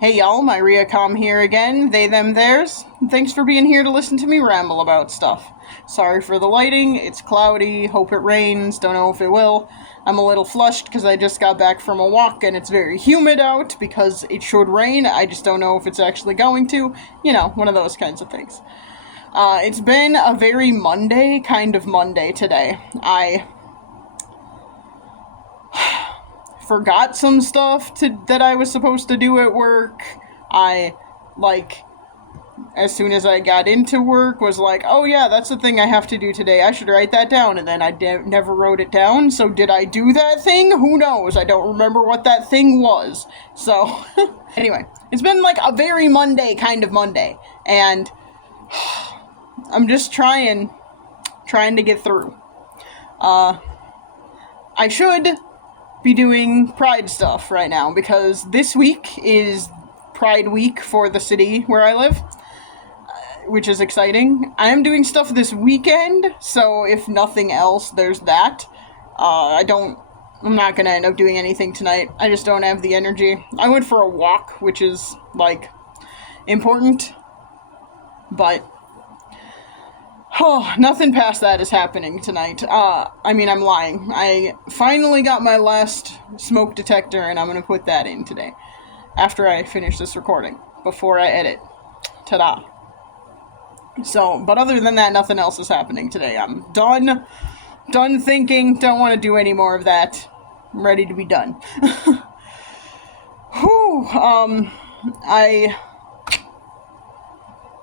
Hey y'all, my Riacom here again, they, them, theirs. Thanks for being here to listen to me ramble about stuff. Sorry for the lighting, it's cloudy, hope it rains, don't know if it will. I'm a little flushed because I just got back from a walk and it's very humid out because it should rain, I just don't know if it's actually going to. You know, one of those kinds of things. It's been a very Monday kind of Monday today. I forgot some stuff that I was supposed to do at work. As soon as I got into work, was like, oh yeah, that's the thing I have to do today. I should write that down. And then I never wrote it down. So did I do that thing? Who knows? I don't remember what that thing was. So, anyway, it's been like a very Monday kind of Monday. And I'm just trying to get through. I should be doing Pride stuff right now because this week is Pride week for the city where I live, which is exciting. I am doing stuff this weekend, so if nothing else, there's that. I'm not gonna end up doing anything tonight. I just don't have the energy. I went for a walk, which is, important, but nothing past that is happening tonight. I'm lying. I finally got my last smoke detector, and I'm gonna put that in today. After I finish this recording. Before I edit. Ta-da. So, but other than that, nothing else is happening today. I'm done. Done thinking. Don't want to do any more of that. I'm ready to be done. Whew.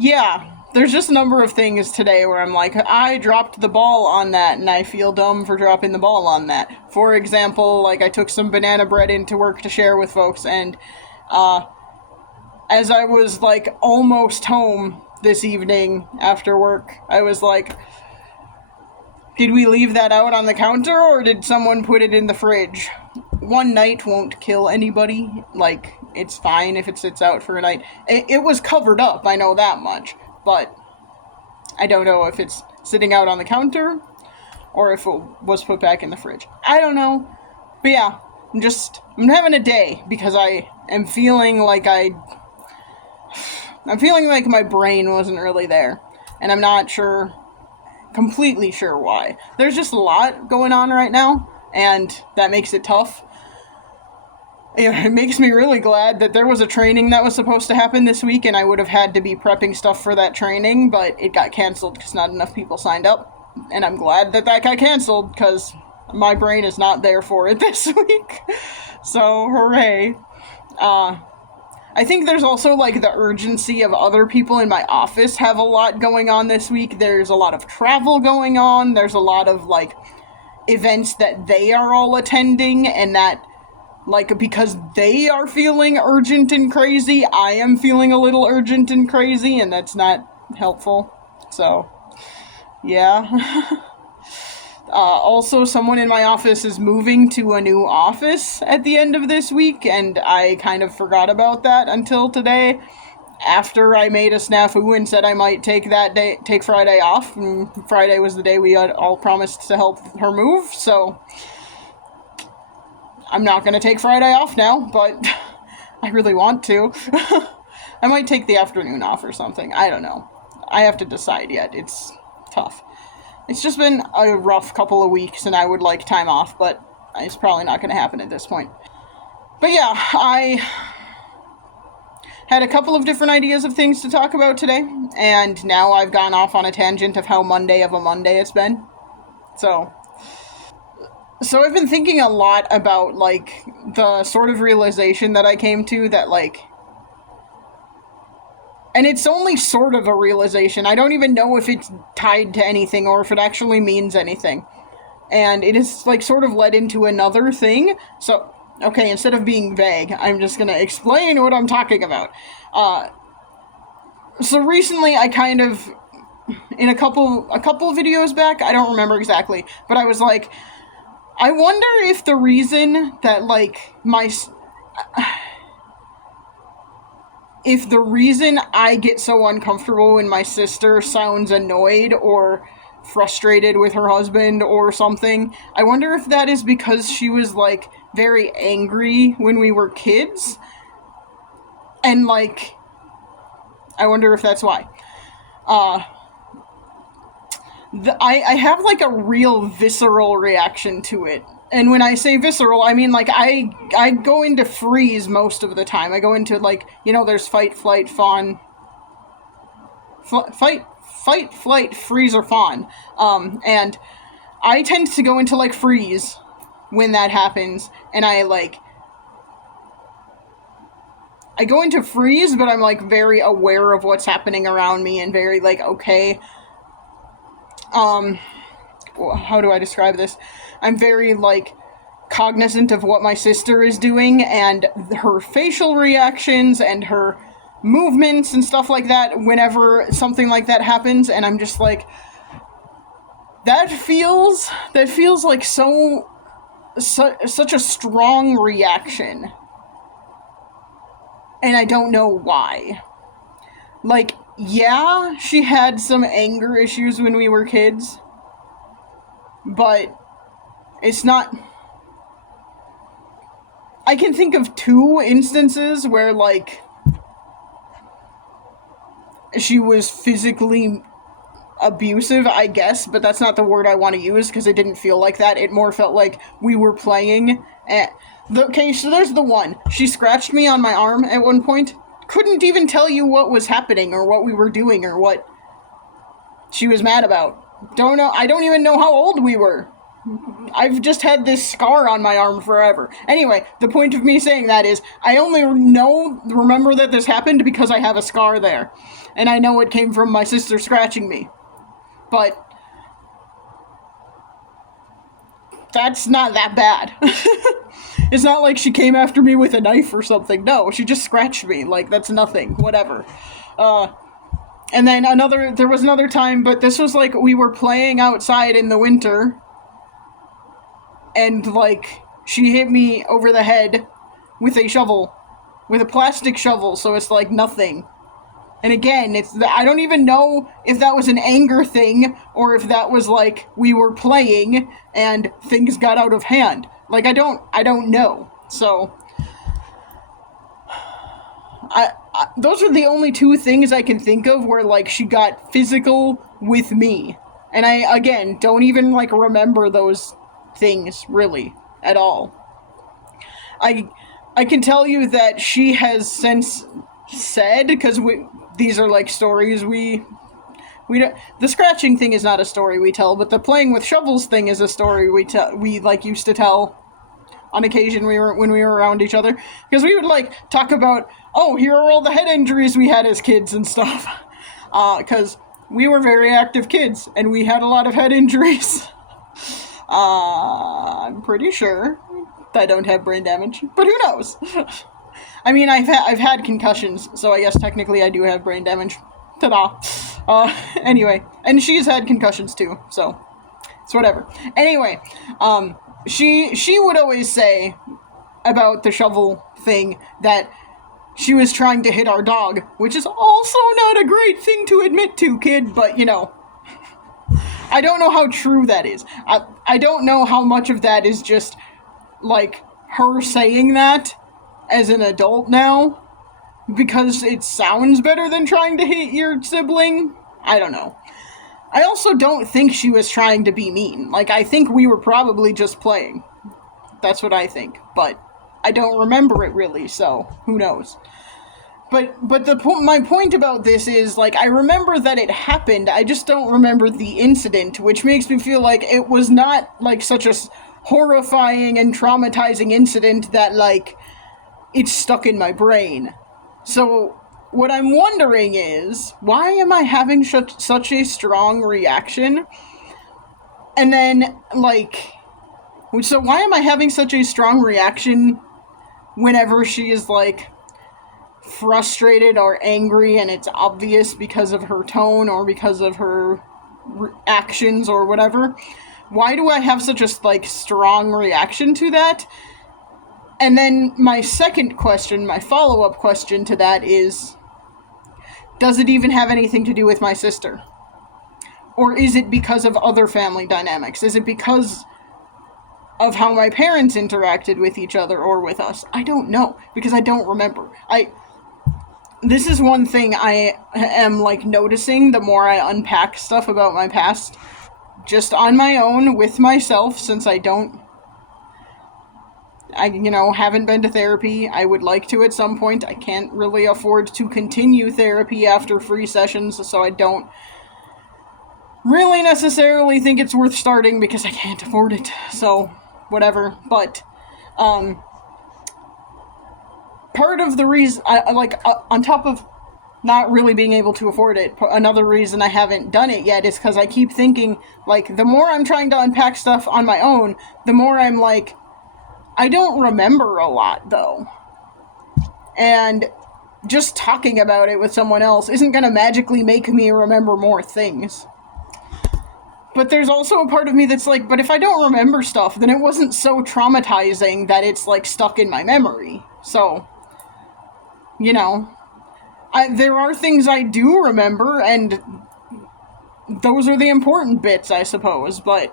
Yeah. There's just a number of things today where I'm like, I dropped the ball on that, and I feel dumb for dropping the ball on that. For example, I took some banana bread into work to share with folks, and, as I was, almost home this evening after work, I was like, did we leave that out on the counter, or did someone put it in the fridge? One night won't kill anybody. It's fine if it sits out for a night. It was covered up, I know that much. But I don't know if it's sitting out on the counter or if it was put back in the fridge. I don't know. But yeah, I'm having a day because I am feeling like my brain wasn't really there. And I'm not completely sure why. There's just a lot going on right now, and that makes it tough. It makes me really glad that there was a training that was supposed to happen this week, and I would have had to be prepping stuff for that training, but it got canceled because not enough people signed up. And I'm glad that got canceled because my brain is not there for it this week. So, hooray. I think there's also, the urgency of other people in my office have a lot going on this week. There's a lot of travel going on. There's a lot of, events that they are all attending, and that because they are feeling urgent and crazy, I am feeling a little urgent and crazy, and that's not helpful. So, yeah. Also, someone in my office is moving to a new office at the end of this week, and I kind of forgot about that until today, after I made a snafu and said I might take Friday off, and Friday was the day we had all promised to help her move, so I'm not going to take Friday off now, but I really want to. I might take the afternoon off or something. I don't know. I have to decide yet. It's tough. It's just been a rough couple of weeks, and I would like time off, but it's probably not going to happen at this point. But yeah, I had a couple of different ideas of things to talk about today, and now I've gone off on a tangent of how Monday of a Monday it's been. So I've been thinking a lot about, the sort of realization that I came to that, and it's only sort of a realization. I don't even know if it's tied to anything or if it actually means anything. And it is, sort of led into another thing. So, okay, instead of being vague, I'm just gonna explain what I'm talking about. So recently I kind of, in a couple videos back, I don't remember exactly, but I was like, I wonder if the reason that, if the reason I get so uncomfortable when my sister sounds annoyed or frustrated with her husband or something, I wonder if that is because she was, very angry when we were kids, And, like, I wonder if that's why. I have, like, a real visceral reaction to it. And when I say visceral, I mean, like, I go into freeze most of the time. I go into, like, there's fight, flight, fawn. Fight, flight, freeze, or fawn. And I tend to go into, like, freeze when that happens. And I go into freeze, but I'm, like, very aware of what's happening around me and very, like, okay. How do I describe this? I'm very, like, cognizant of what my sister is doing and her facial reactions and her movements and stuff like that whenever something like that happens, and I'm just like, that feels like such a strong reaction. And I don't know why. Like, yeah, she had some anger issues when we were kids, but it's not... I can think of 2 instances where, like, she was physically abusive, I guess, but that's not the word I want to use, because it didn't feel like that. It more felt like we were playing. Okay, so there's the one. She scratched me on my arm at one point. Couldn't even tell you what was happening, or what we were doing, or what she was mad about. Don't know. I don't even know how old we were. I've just had this scar on my arm forever. Anyway, the point of me saying that is, I only remember that this happened because I have a scar there. And I know it came from my sister scratching me. But that's not that bad. It's not like she came after me with a knife or something. No, she just scratched me. Like, that's nothing. Whatever. And then there was another time, but this was like we were playing outside in the winter. And, like, she hit me over the head with a shovel. With a plastic shovel, so it's, like, nothing. And again, I don't even know if that was an anger thing, or if that was, like, we were playing, and things got out of hand. Like, I don't know. So, those are the only 2 things I can think of where, like, she got physical with me. And I, again, don't even, like, remember those things, really, at all. I can tell you that she has since said, because these are, like, stories we don't, the scratching thing is not a story we tell, but the playing with shovels thing is a story we like used to tell on occasion when we were around each other, because we would, like, talk about, oh, here are all the head injuries we had as kids and stuff, because we were very active kids and we had a lot of head injuries. I'm pretty sure I don't have brain damage, but who knows? I mean, I've had concussions, so I guess technically I do have brain damage. Ta-da. Anyway, and she's had concussions too, so it's whatever. Anyway, she would always say about the shovel thing that she was trying to hit our dog, which is also not a great thing to admit to, kid, but, I don't know how true that is. I don't know how much of that is just, like, her saying that as an adult now, because it sounds better than trying to hit your sibling. I don't know. I also don't think she was trying to be mean. Like, I think we were probably just playing. That's what I think. But I don't remember it really, so who knows. But my point about this is, like, I remember that it happened, I just don't remember the incident, which makes me feel like it was not, like, such a horrifying and traumatizing incident that, like, it's stuck in my brain. So, what I'm wondering is, why am I having such a strong reaction? And then, like, so why am I having such a strong reaction whenever she is, like, frustrated or angry and it's obvious because of her tone or because of her actions or whatever? Why do I have such a, like, strong reaction to that? And then my second question, my follow-up question to that is, does it even have anything to do with my sister? Or is it because of other family dynamics? Is it because of how my parents interacted with each other or with us? I don't know, because I don't remember. this is one thing I am like noticing the more I unpack stuff about my past, just on my own with myself, since haven't been to therapy. I would like to at some point. I can't really afford to continue therapy after free sessions, so I don't really necessarily think it's worth starting because I can't afford it. So, whatever. But, part of the reason, on top of not really being able to afford it, another reason I haven't done it yet is because I keep thinking, like, the more I'm trying to unpack stuff on my own, the more I'm like, I don't remember a lot, though. And just talking about it with someone else isn't going to magically make me remember more things. But there's also a part of me that's like, but if I don't remember stuff, then it wasn't so traumatizing that it's, like, stuck in my memory. So, there are things I do remember, and those are the important bits, I suppose, but,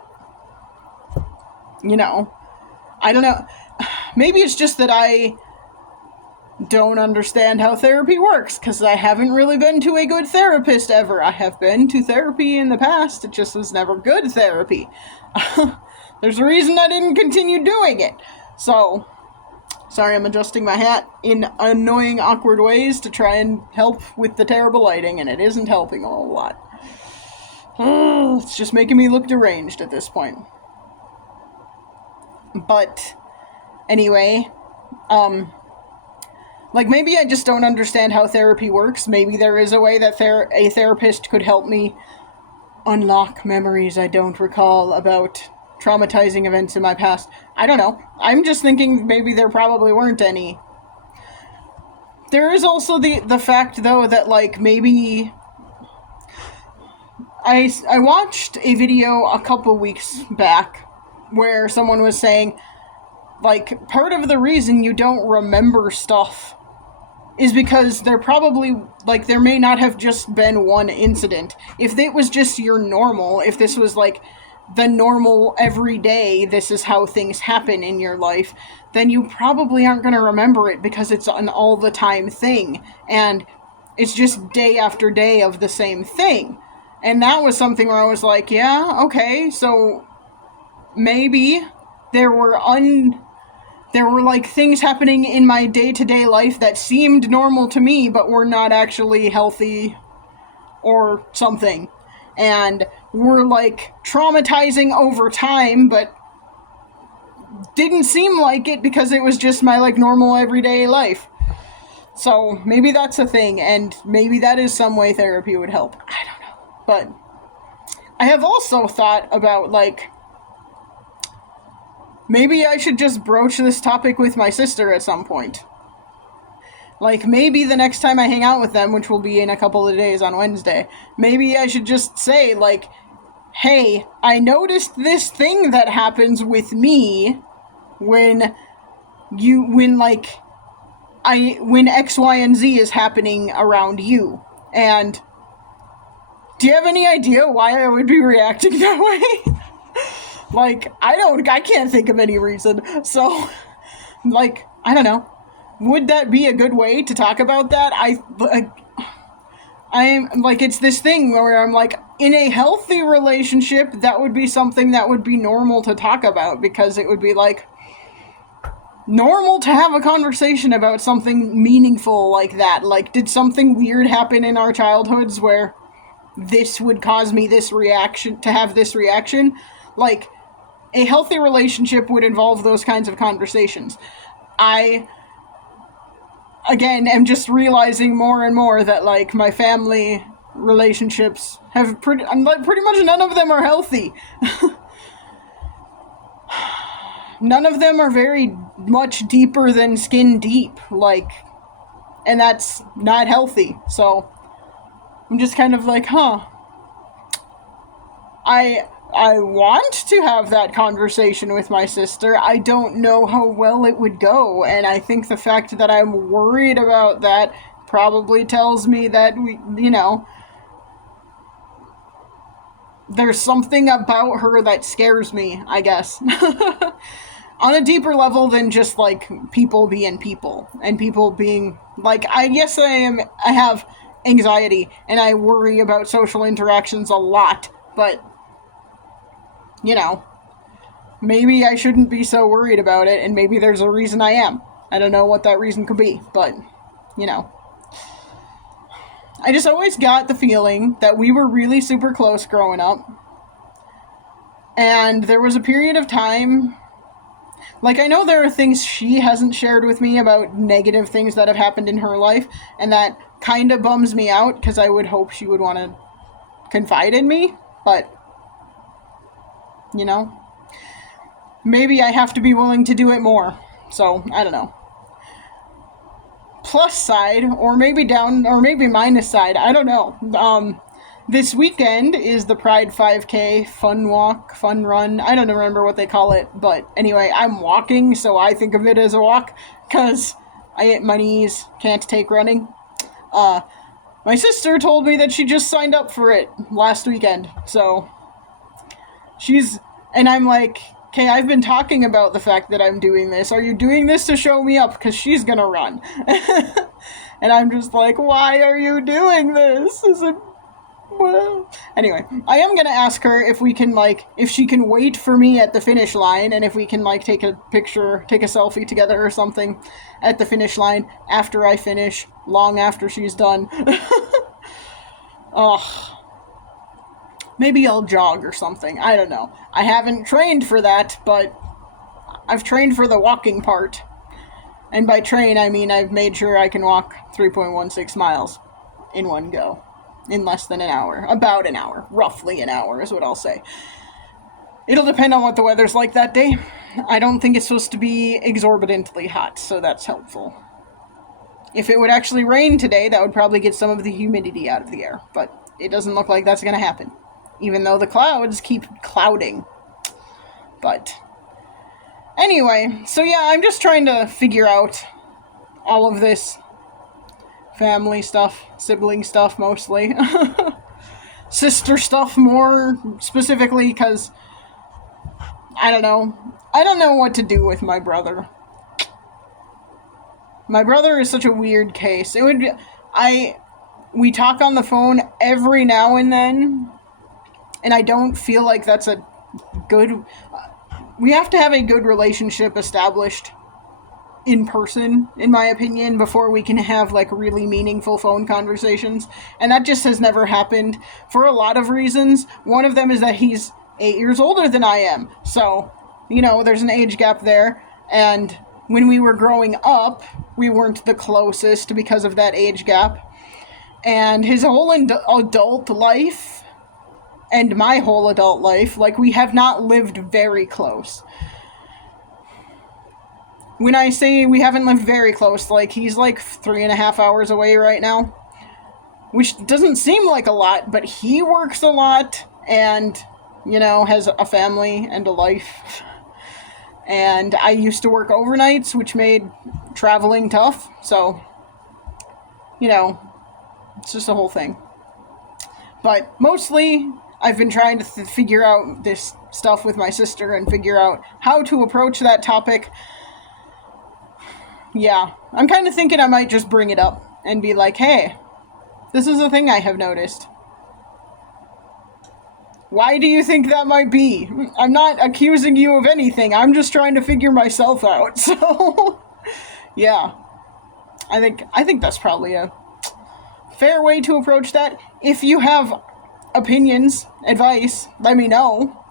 I don't know. Maybe it's just that I don't understand how therapy works, because I haven't really been to a good therapist ever. I have been to therapy in the past, it just was never good therapy. There's a reason I didn't continue doing it. So, sorry, I'm adjusting my hat in annoying, awkward ways to try and help with the terrible lighting, and it isn't helping a whole lot. It's just making me look deranged at this point. But, anyway, maybe I just don't understand how therapy works. Maybe there is a way that a therapist could help me unlock memories I don't recall about traumatizing events in my past. I don't know. I'm just thinking maybe there probably weren't any. There is also the fact, though, that, maybe I watched a video a couple weeks back where someone was saying, part of the reason you don't remember stuff is because there may not have just been one incident. If it was just your normal, if this was, the normal everyday, this is how things happen in your life, then you probably aren't going to remember it because it's an all-the-time thing, and it's just day after day of the same thing. And that was something where I was like, yeah, okay, so maybe there were things happening in my day-to-day life that seemed normal to me but were not actually healthy or something, and were traumatizing over time but didn't seem like it because it was just my normal everyday life. So maybe that's a thing, and maybe that is some way therapy would help. I don't know. But I have also thought about maybe I should just broach this topic with my sister at some point. Maybe the next time I hang out with them, which will be in a couple of days on Wednesday, maybe I should just say, hey, I noticed this thing that happens with me when X, Y, and Z is happening around you. And do you have any idea why I would be reacting that way? I can't think of any reason. So, I don't know. Would that be a good way to talk about that? I'm it's this thing where I'm in a healthy relationship, that would be something that would be normal to talk about, because it would be normal to have a conversation about something meaningful like that. Did something weird happen in our childhoods where this would cause me this reaction, to have this reaction? A healthy relationship would involve those kinds of conversations. I, again, am just realizing more and more that, my family relationships have pretty much none of them are healthy. None of them are very much deeper than skin deep, and that's not healthy. So, I'm just kind of I want to have that conversation with my sister. I don't know how well it would go, and I think the fact that I'm worried about that probably tells me that there's something about her that scares me, I guess. On a deeper level than just people being people and people being Like, I guess I have anxiety and I worry about social interactions a lot, but, you know, maybe I shouldn't be so worried about it, and maybe there's a reason I am. I don't know what that reason could be, but, you know. I just always got the feeling that we were really super close growing up. And there was a period of time, like, I know there are things she hasn't shared with me about negative things that have happened in her life, and that kind of bums me out because I would hope she would want to confide in me, but, you know, maybe I have to be willing to do it more. So, I don't know. Plus side, or maybe down, or maybe minus side, I don't know. This weekend is the Pride 5K fun walk, fun run. I don't remember what they call it, but anyway, I'm walking, so I think of it as a walk, because my knees can't take running. My sister told me that she just signed up for it last weekend, so and I'm like, okay, I've been talking about the fact that I'm doing this. Are you doing this to show me up? Because she's gonna run. And I'm just like, why are you doing this? Well, anyway, I am gonna ask her if we can, like, if she can wait for me at the finish line, and if we can, like, take a picture, take a selfie together or something at the finish line after I finish, long after she's done. Ugh. Maybe I'll jog or something. I don't know. I haven't trained for that, but I've trained for the walking part. And by train, I mean I've made sure I can walk 3.16 miles in one go. In less than an hour. About an hour. Roughly an hour is what I'll say. It'll depend on what the weather's like that day. I don't think it's supposed to be exorbitantly hot, so that's helpful. If it would actually rain today, that would probably get some of the humidity out of the air. But it doesn't look like that's going to happen. Even though the clouds keep clouding. But anyway, so yeah, I'm just trying to figure out all of this family stuff, sibling stuff mostly. Sister stuff more specifically, because I don't know. I don't know what to do with my brother. My brother is such a weird case. We talk on the phone every now and then, and I don't feel like that's a good... We have to have a good relationship established in person, in my opinion, before we can have, like, really meaningful phone conversations. And that just has never happened for a lot of reasons. One of them is that he's 8 years older than I am. So, you know, there's an age gap there. And when we were growing up, we weren't the closest because of that age gap. And his whole adult life, and my whole adult life, like, we have not lived very close. When I say we haven't lived very close, like, he's like 3.5 hours away right now. Which doesn't seem like a lot, but he works a lot and, you know, has a family and a life. And I used to work overnights, which made traveling tough. So, you know, it's just a whole thing. But mostly, I've been trying to figure out this stuff with my sister and figure out how to approach that topic. Yeah, I'm kind of thinking I might just bring it up and be like, hey, this is a thing I have noticed. Why do you think that might be? I'm not accusing you of anything. I'm just trying to figure myself out. So, yeah. I think that's probably a fair way to approach that. If you have opinions, advice, let me know.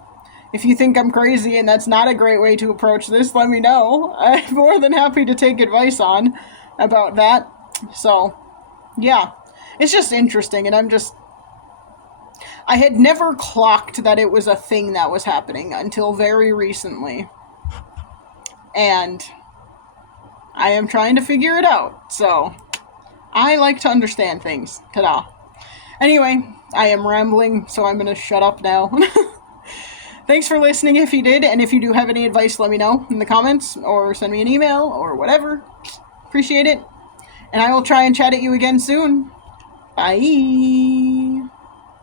If you think I'm crazy and that's not a great way to approach this, let me know. I'm more than happy to take advice on about that. So, yeah. It's just interesting, and I had never clocked that it was a thing that was happening until very recently. And I am trying to figure it out. So, I like to understand things. Ta-da. Anyway, I am rambling, so I'm going to shut up now. Thanks for listening if you did, and if you do have any advice, let me know in the comments, or send me an email, or whatever. Appreciate it. And I will try and chat at you again soon. Bye.